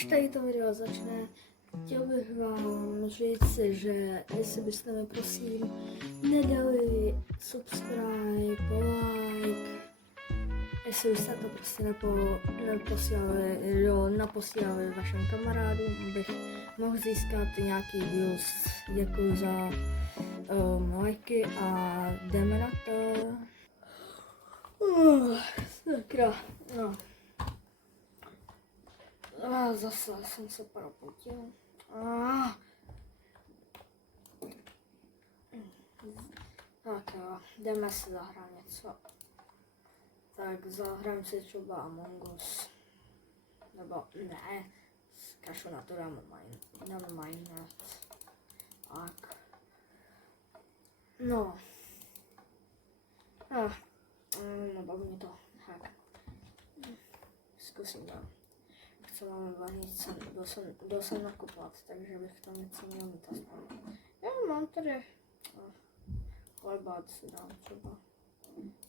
než tady to video začne, chtěl bych vám říct, že jestli byste mi prosím nedali subscribe, like, jestli byste to prostě naposílali vašim kamarádům, abych mohl získat nějaký views. Děkuji za lajky a jdeme na to. Sakra, no. Zase jsem se propotil. Tak jo, jdeme si zahrát něco. Tak zahrám si třeba Among Us. Nebo ne, kašu na to dáme Minecraft. Tak. No. Nebaví mě to. Tak. Zkusím to. Co máme vanice, byl jsem nakupovat, takže bych tam něco měl mít aspoň. Já mám tady chleba, si dám třeba.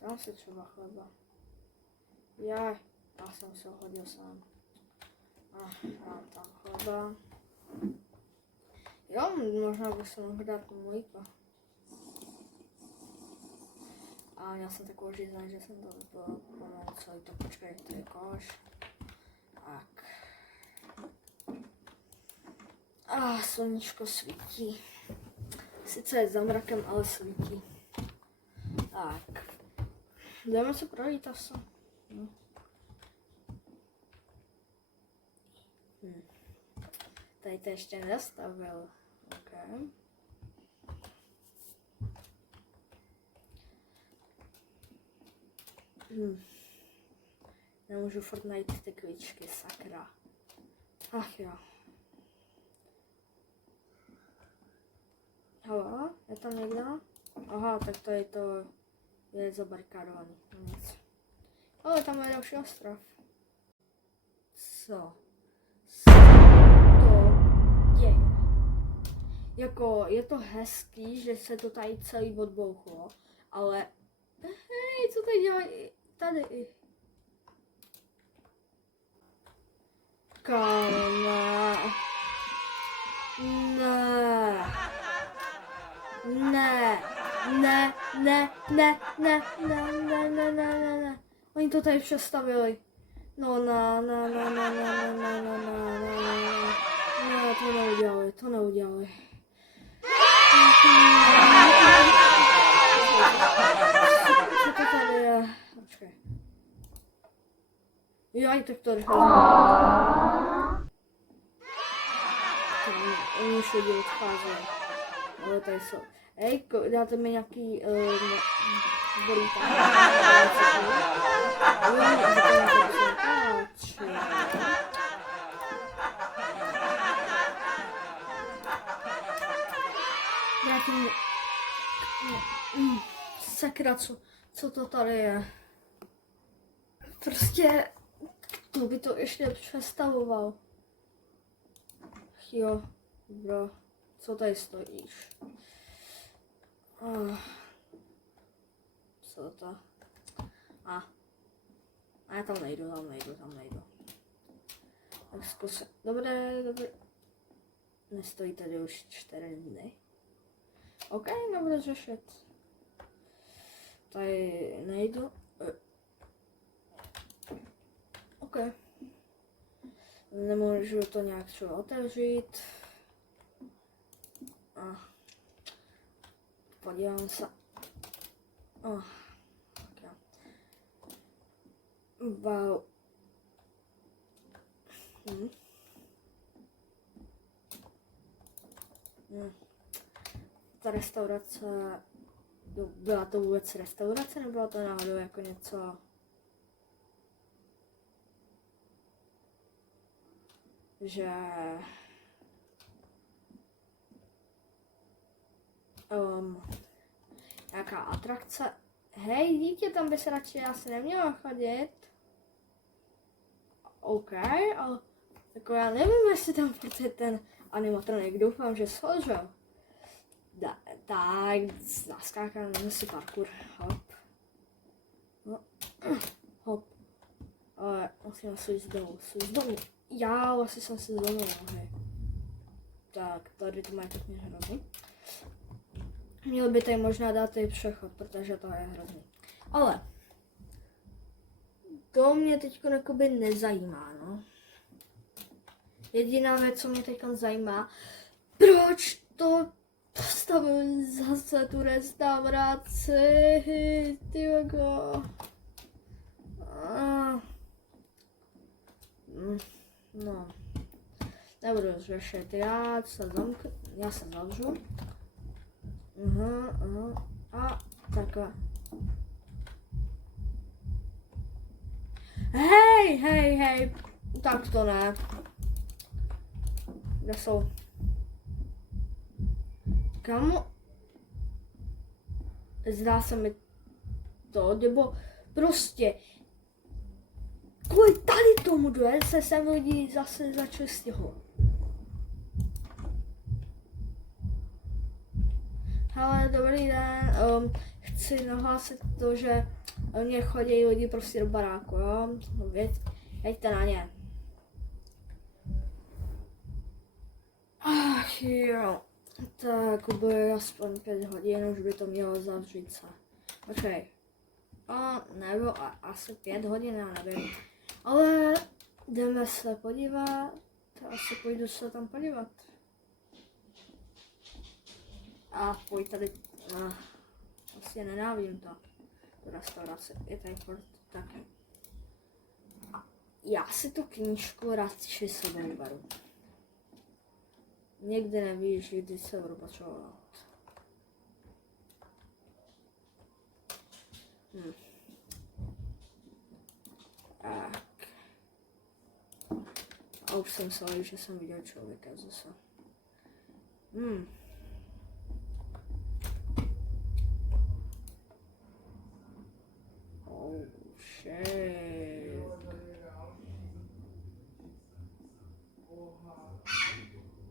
Dám si třeba chleba. Já jsem se hodil sám. Dám tam chleba. Jo, možná bych se mohl dát mlíko. A já jsem takovou žízeň, že jsem to vypil pomalu celý to, počkej, to je koš. Tak. Sluníčko svítí. Sice je za mrakem, ale svítí. Tak. Jdeme se projít asi. Tady to ještě nezastavil. Okay. Nemůžu furt najít ty klíčky, sakra. Ach jo. Halo, je tam někdo? Aha, tak tady to je zabarikádovaný. Nic. Ale tam je další ostrov. Co to děje? Jako, je to hezký, že se to tady celý odbouchlo, ale hej, co tady dělají tady? Kámo, ne. Oni to tady přestavili. No, to neudělali. Co to tady je? Počkej. Jo, tak to rychle. Oni už lidi odcházeli. Ale tady jsou. Hej, dáte mi nějaký volíka. Sakra, co to tady je? Prostě, kdo by to ještě přestavoval? Jo, bro, co tady stojíš? Co to? A já tam nejdu. Tak zkusím. Dobré. Nestojí tady už 4 dny. OK, nebudu řešit. Tady nejdu. OK. Nemůžu to nějak třeba otevřít. Podívám se. Okay. Wow. Ta restaurace, byla to vůbec restaurace, nebo byla to náhodou jako něco, že nějaká atrakce. Hej, dítě, tam by se radši asi nemělo chodit. OK, ale jako já nevím, jestli tam je ten animatronik, doufám, že shořel. Tak, naskákám si parkour, hop. No. Hop. Ale musím slízt dolů. Já vlastně jsem si zlomil nohy. Tak, tady to mají pěkně hrozný. Měl by tady možná dát i přechod, protože to je hrozný. Ale to mě teď jakoby nezajímá, no. Jediná věc, co mě teď zajímá, proč to postavil zase tu restauraci, tyjo. No, nebudu řešit, já se zavřu. A takhle. Hej, tak to ne. Kde jsou? Kamo? Zdá se mi to, nebo prostě kvůli tady tomu se sem lidi zase začali stěhovat. Hele, dobrý den, chci nahlásit to, že mě chodí lidi prostě do baráku, jo? Jeďte na ně. Ach jo, tak bude aspoň 5 hodin, už by to mělo zavřít se. Počkej, nebo asi 5 hodin, já nevím. Ale jdeme se podívat, asi půjdu se tam podívat. A pojď tady, vlastně nenávím to, tu restauraci, je tady furt taky. Já si tu knížku radši sebou beru. Někdy nevíš, kdy se budu potřebovat. Tak. A už jsem se, že jsem viděl člověka zase. Oh shit.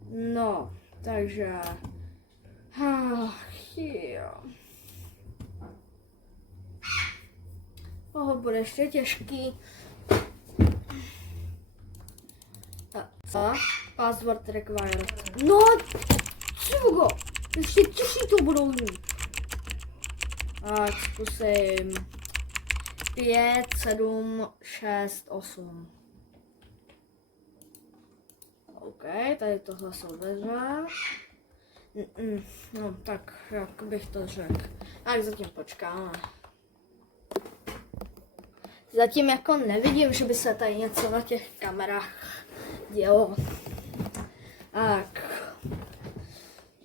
No, takže... jo. Bude ještě těžký. Co? Password required. No, čugo! Ještě těžší to budou mít. Tak zkusím. 5, 7, 6, 8. OK, tady tohle jsou dveře. No tak, jak bych to řekl. Tak zatím počkáme. Zatím jako nevidím, že by se tady něco na těch kamerách dělo. Tak.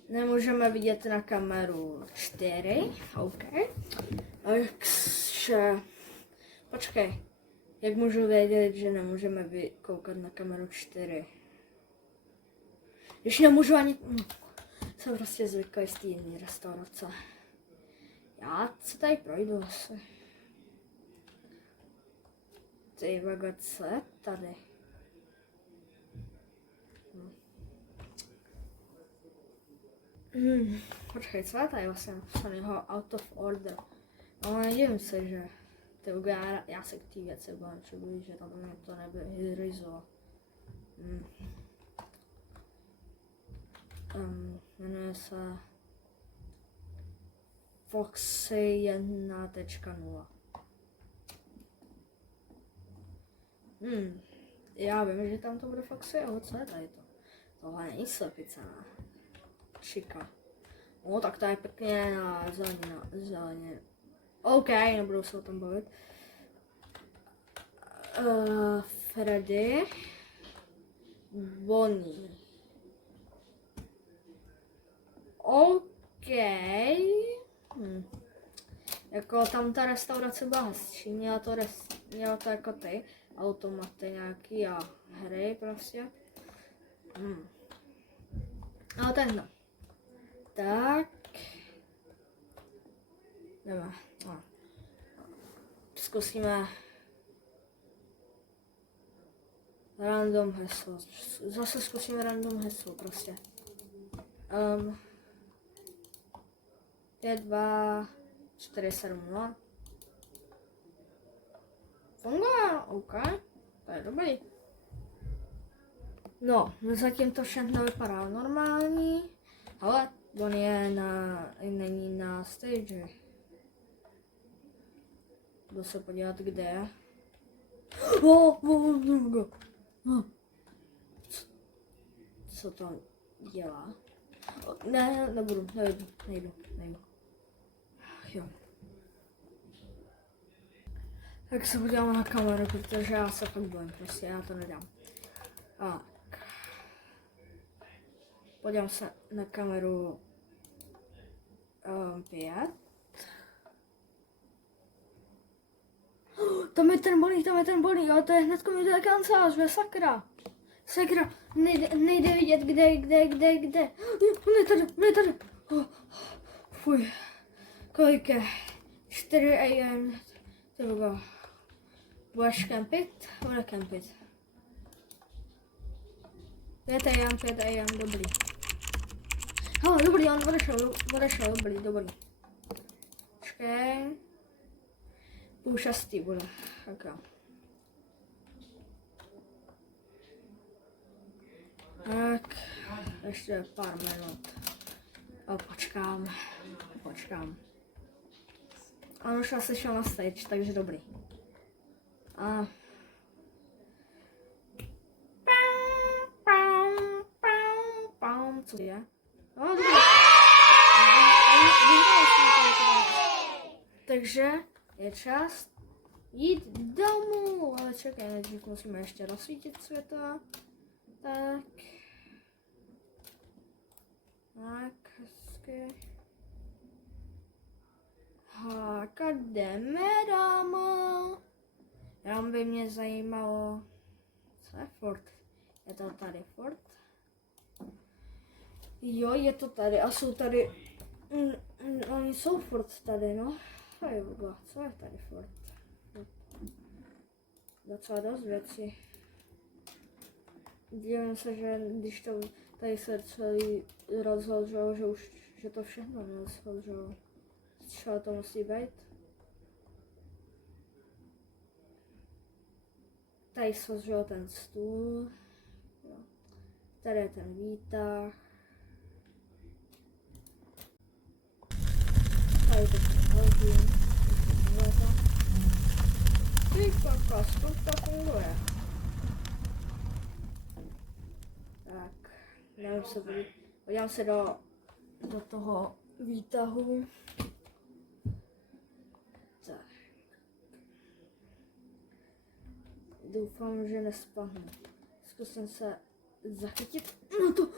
Nemůžeme vidět na kameru 4. OK. Takže... Počkej. Jak můžu vědět, že nemůžeme koukat na kameru 4? Když nemůžu ani... Jsem prostě zvyklý z té jiné restaurace. Já se tady projdu asi. Ty vagace tady. Počkej, co je tady vlastně napsaného out of order? Ale nedivím se, že já se k té věci bojím, že tam mě to nebude hyrizovat. Jmenuje se Foxy 1.0. Já vím, že tam to bude Foxy, ale co je tady to? Tohle není slepice, ne? Čika. No, tak to je pěkně na zeleně. OK, nebudu se o tom bavit. Freddy. Bonnie. OK. Jako tam ta restaurace byla hezčí, měla to jako ty automaty nějaký a hry prostě. Ale tak no. Tak. Jdeme. Zkusíme random heslo. Zase zkusíme random heslo prostě. 5, 2, 4, 7, 0. Funguje, OK. To je dobrý. No, zatím to všechno vypadá normální, ale on není na stage. Jdu se podívat, kde je. Co to dělá? Ne, nebudu, nejdu. Jo. Tak se podívám na kameru, protože já se fakt bojím, prostě já to nedám. Tak. Podívám se na kameru 5. Tam je ten bolí, ale to je hnedko mi do kancelář, sakra. Sakra, nejde vidět, kde. On je tady. Fuj, kolik je? 4 AM. Tyvo. Budeš kempit? Bude kempit. 5 AM, dobrý. Dobrý, on odešel, dobrý. Počkej. 5:30 bude, tak jo. Tak, ještě pár minut. A počkám. On už asi šel na stage, takže dobrý. A... Co je? No, dobrý. Takže je čas jít domů, ale čekaj, nejdřív musíme ještě rozsvítit světla. Tak, hezky. Tak a jdeme, dáma. Jenom by mě zajímalo, co je Ford? Je to tady Ford? Jo, je to tady a jsou tady, oni jsou Ford tady, no. Co je tady Ford? Docela dost věcí. Dívám se, že když to tady se celý rozhodl, že to všechno rozhodl, co to musí být. Tady složil ten stůl, tady je ten výtah, tady to hodím, to funguje. Tak, nevím se podívám se do toho výtahu. Tak. Doufám, že nespadnu. Zkusím se zachytit na to.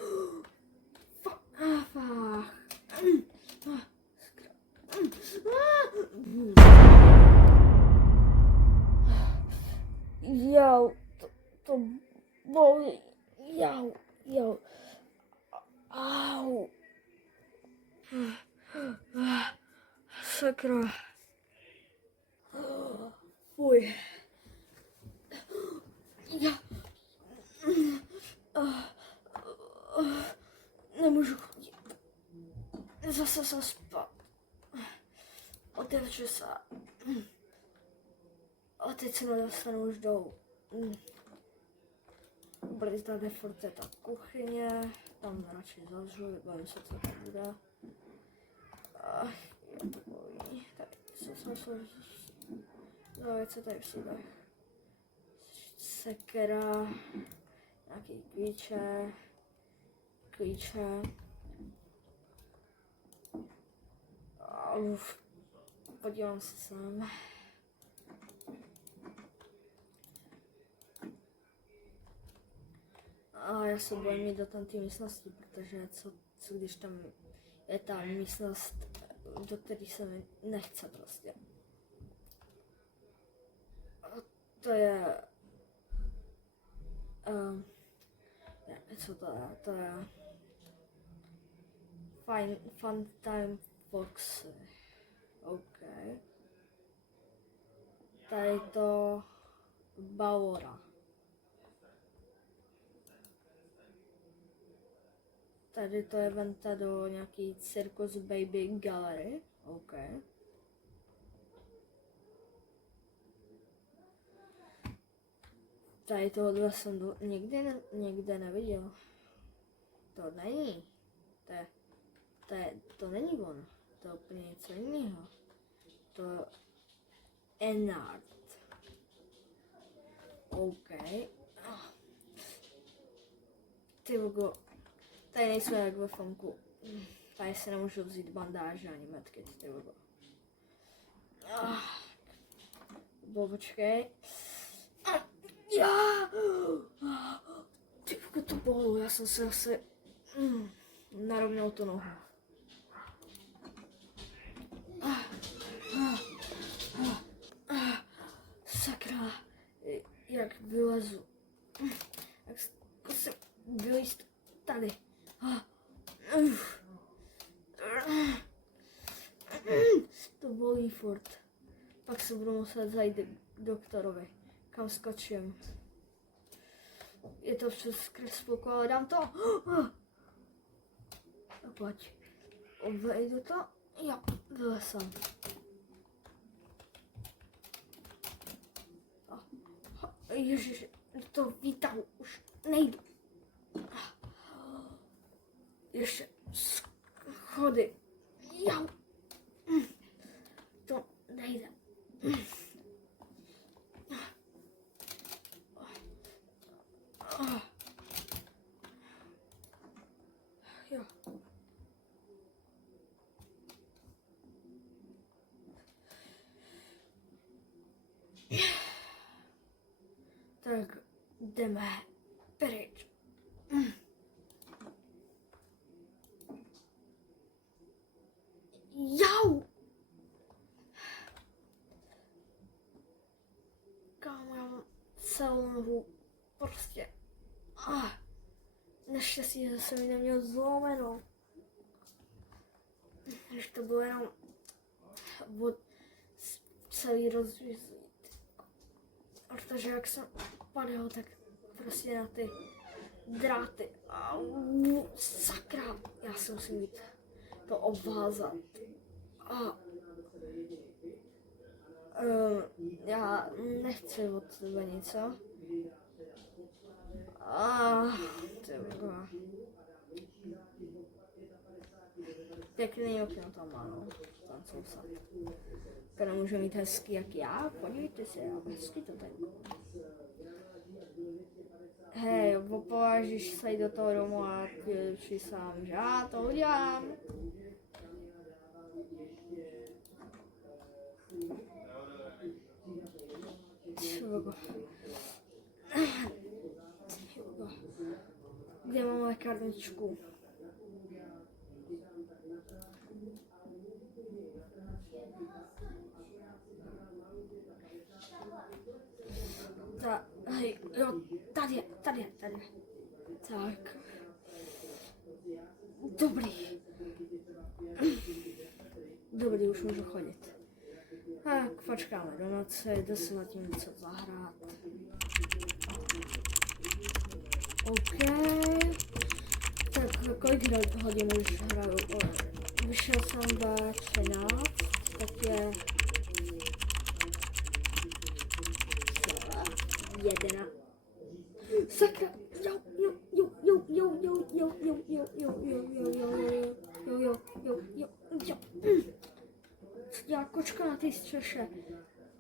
Jau, to bolí. Jau. Au. Sakra. Fuj. Nemůžu chodit. Zase zaspat. Otevřu se. A teď se nedostanu už dolů. Byli tady furt je ta kuchyně. Tam radši zavřu, bavím se, co tam bude. Tady co jsme věci tady všude. Sekera, nějaký klíče. Podívám se sem. A já se bojím jít do té místnosti, protože co když tam je ta místnost, do které se mi nechce prostě. A to je... co to je? To je... Fun Time Foxy. OK. Tady to... Bauera. Tady to je venta do nějaký Circus Baby Gallery. OK. Tady tohle jsem nikdy neviděl. To není. To není on. To je úplně něco jiného. To je Ennard. OK. Ty vogo. Tady nejsou jak ve funku. Tady se nemůžu vzít bandáže ani medkit, ty vogo. Počkej. Ty vogo, to bolelo, já jsem se asi narovnal tu nohu. Sakra, jak vylezu. Jak se vylíst tady. To bolí furt. Pak se budu muset zajít k doktorovi. Kam skočím? Je to přes kresbulku, ale dám to. Pojď. Obejdu to. Jo, vylesám. Ježiš, do toho výtahu už nejdu. Ještě schody. Jau. To nejde. Jo. Tak jdeme pryč. Jau! Kámo, já mám celou nohu prostě. Naštěstí, že jsem ji neměl zlomenou. Když to bylo jenom celý rozvízlý. Protože jak jsem padal, tak prostě na ty dráty. Sakra, já se musím jít to obvázat. Já nechci od tebe nic, co? Pěkný okno tam má, no. Tam sousad. To nemůžu mít hezký jak já, podívejte se, já hezký to tady. Hej, opovážíš se jít do toho domu a přijď sám, že já to udělám. Kde mám lékárničku? Hej, jo, tady. Tak. Dobrý, už můžu chodit. Tak, počkáme do noci, jde se na tím něco zahrát. OK. Tak, kolik hodin už hraju? Vyšel jsem ve 13, tak je 11. Sakra, jo. Já kočka na té střeše.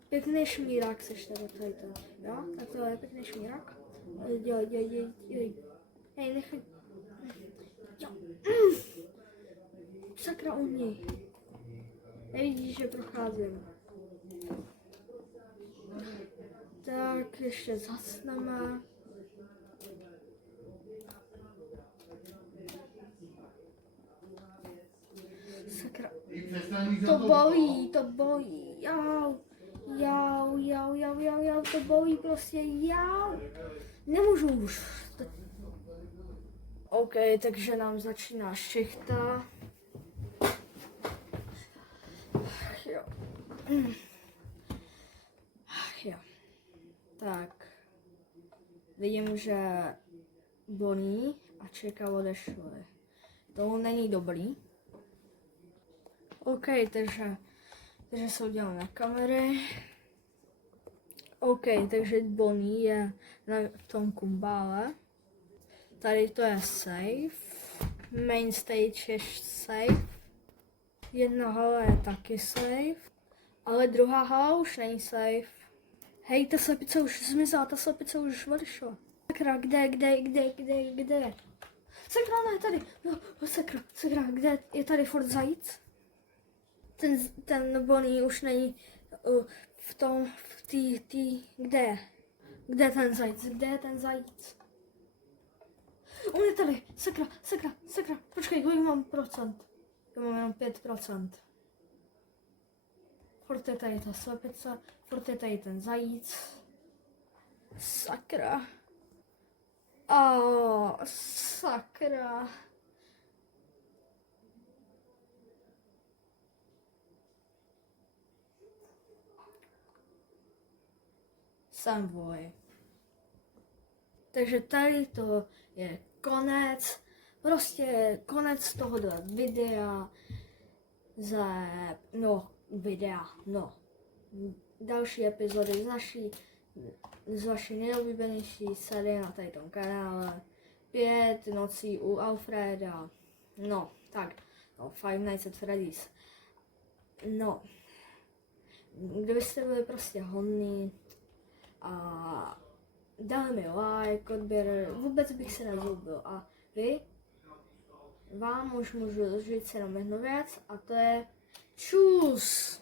Pěkný šmírák seš tady to, jo? Tak to je pěkný šmírák. Jo. Hej, nechaj. Jo. Sakra u něj. Nevidíš, že procházím. Tak, ještě zasneme. Sakra. To bolí. Jau, to bolí prostě, jau. Nemůžu už. OK, takže nám začíná šichta. Jo. Tak. Vidím, že Bonnie a Čeka odešli. To není dobrý. OK, takže se uděláme kamery. OK, takže Bonnie je v tom kumbále. Tady to je safe. Main stage je safe. Jedna hala je taky safe. Ale druhá hala už není safe. Hej, ta slepice už zmizela, ta slepice už odešla. Sakra, kde? Sakra, ne, tady. No, sakra, kde? Je tady furt zajíc? Ten Bonnie už není kde je? Kde je ten zajíc? On je tady, sakra, počkej, kolik mám procent? Já mám jenom 5%. Furt je tady ta slepice, furt je tady ten zajíc. Sakra. Sakra. Samvoj. Takže tady to je konec. Prostě konec tohoto videa. Další epizody z vaší nejoblíbenější série na tady tom kanále. 5 nocí u Alfreda. Five Nights at Freddy's. Kdybyste byli prostě hodný a dali mi like, odběr, vůbec bych se nezlobil. A vy? Vám už můžu říct jenom jednu věc a to je čus!